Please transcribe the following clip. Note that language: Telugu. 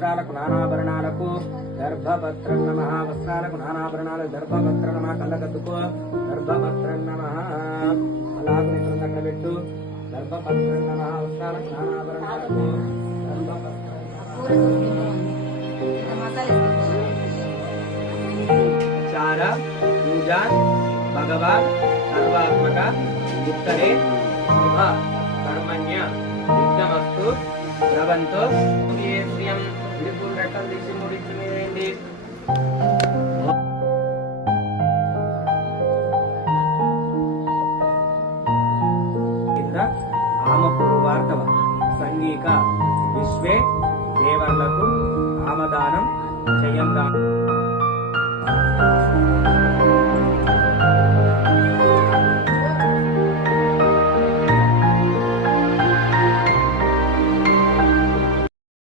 వస్త్రాలకు నానాభరణాలకు గర్భపత్రం నమః. వస్త్రాలకు నానాభరణాలకు గర్భపత్రం నమః. కళ్ళకద్దుకో గర్భపత్రం నమః. అలాగే అక్కడ పెట్టు గర్భపత్రం నమః. వస్త్రాలకు నానాభరణాలకు గర్భపత్రం చార పూజా భగవాన్ సర్వాత్మక ఉత్తరే శుభ కర్మణ్య విఘ్నమస్తు ద్రవంతో శ్రియం విపుల్ రెక్కలు తీసి ముడించి మీరేంటి ఆమపూర్వార్తవ సంగీక విశ్వే దేవర్లకు ఆమదానం జయం